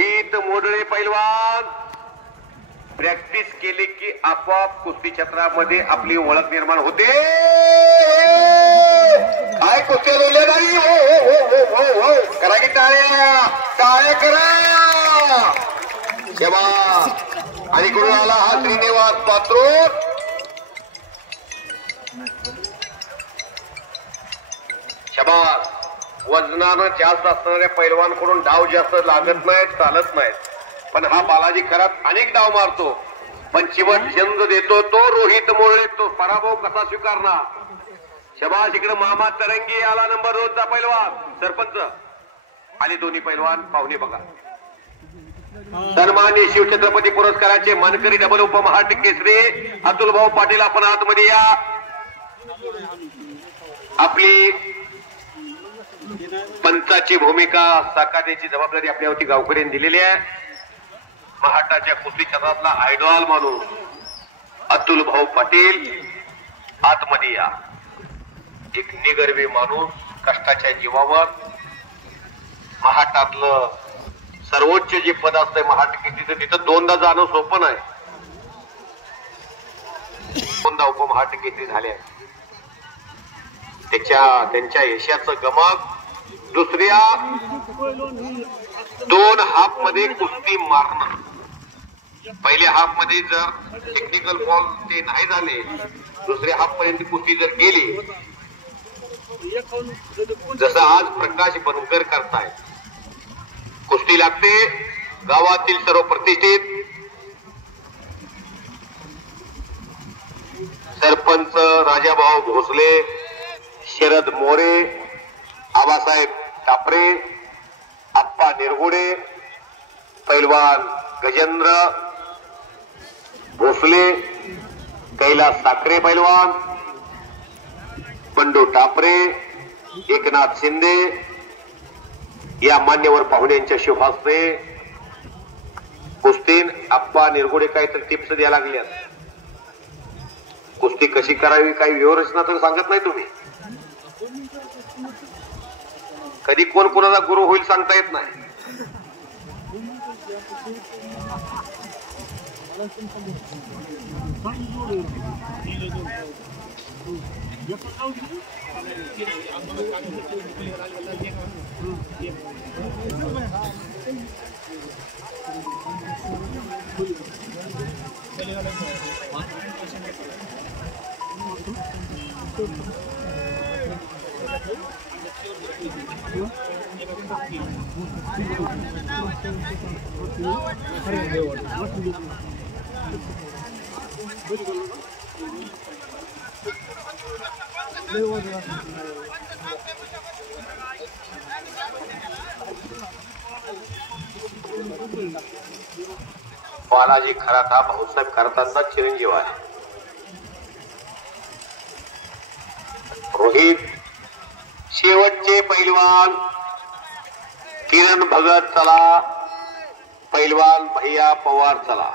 रोहित मोडळे पैलवान प्रॅक्टिस केली की आपोआप कुस्ती क्षेत्रामध्ये आपली ओळख निर्माण होते. काय कुस्त्या लिहिले नाही. हो हो हो हो हो करा की टाळ्या टाळ्या करा. तेव्हा आणि कुठून आला हा श्रीनिवास पात्रोट. शबास. वजनानं जास्त असणाऱ्या पैलवानकडून डाव जास्त लागत नाहीत चालत नाहीत. पण हा बालाजी खरात अनेक डाव मारतो पण शेवट झंग देतो तो रोहित मोरळे. तो पराभव कसा स्वीकारणार. शबास. इकडे मामा तरंगी आला नंबर 2 चा पैलवान. सरपंच आणि दोन्ही पैलवान पाहुणे बघा. सन्माननीय शिवछत्रपती पुरस्काराचे मानकरी डबल उपमहाराष्ट्र केसरी अतुल भाऊ पाटील आपण आतमध्ये या. आपली पंचाची भूमिका साकारण्याची जबाबदारी आपल्यावरती गावकऱ्यांनी दिलेली आहे. महाराष्ट्राच्या कुस्ती क्षेत्रातला आयडॉल माणूस अतुल भाऊ पाटील आतमध्ये या. एक निगर्वी माणूस कष्टाच्या जीवावर महाराष्ट्रातलं सर्वोच्च जे पद असतंय महाराष्ट्र तिथं दोनदा जाणं सोपं नाही. दोनदा उपमहाराष्ट्र केसरी झाले. त्यांच्या यशाचं गमक दुसऱ्या 2 हाफ मध्ये कुस्ती मारणं. पहिल्या हाफ मध्ये जर टेक्निकल फॉल ते नाही झाले दुसऱ्या हाफ पर्यंत कुस्ती जर गेली जसं आज प्रकाश बनकर करताय. कुस्ती लागते गावातील सर्व प्रतिष्ठित सरपंच राजाभाऊ भोसले, शरद मोरे, आबासाहेब टापरे, आप्पा निरगुडे, पैलवान गजेंद्र भोसले, कैलास साखरे पैलवान, बंडू टापरे, एकनाथ शिंदे या मान्यवर पाहुण्यांच्या शुभ हस्ते कुस्तीन आप्पा निरगुडे काहीतरी टिप्स द्यायला लागल्या. कुस्ती कशी करावी काही व्यूहरचना तर सांगत नाही तुम्ही. कधी कोण कोणाचा गुरु होईल सांगता येत नाही. बालाजी खरात हा भाऊसाहेब खरातांचा चिरंजीव आहे. रोहित शेवटचे पैलवान किरण भगत चला, पैलवान भैया पवार चला.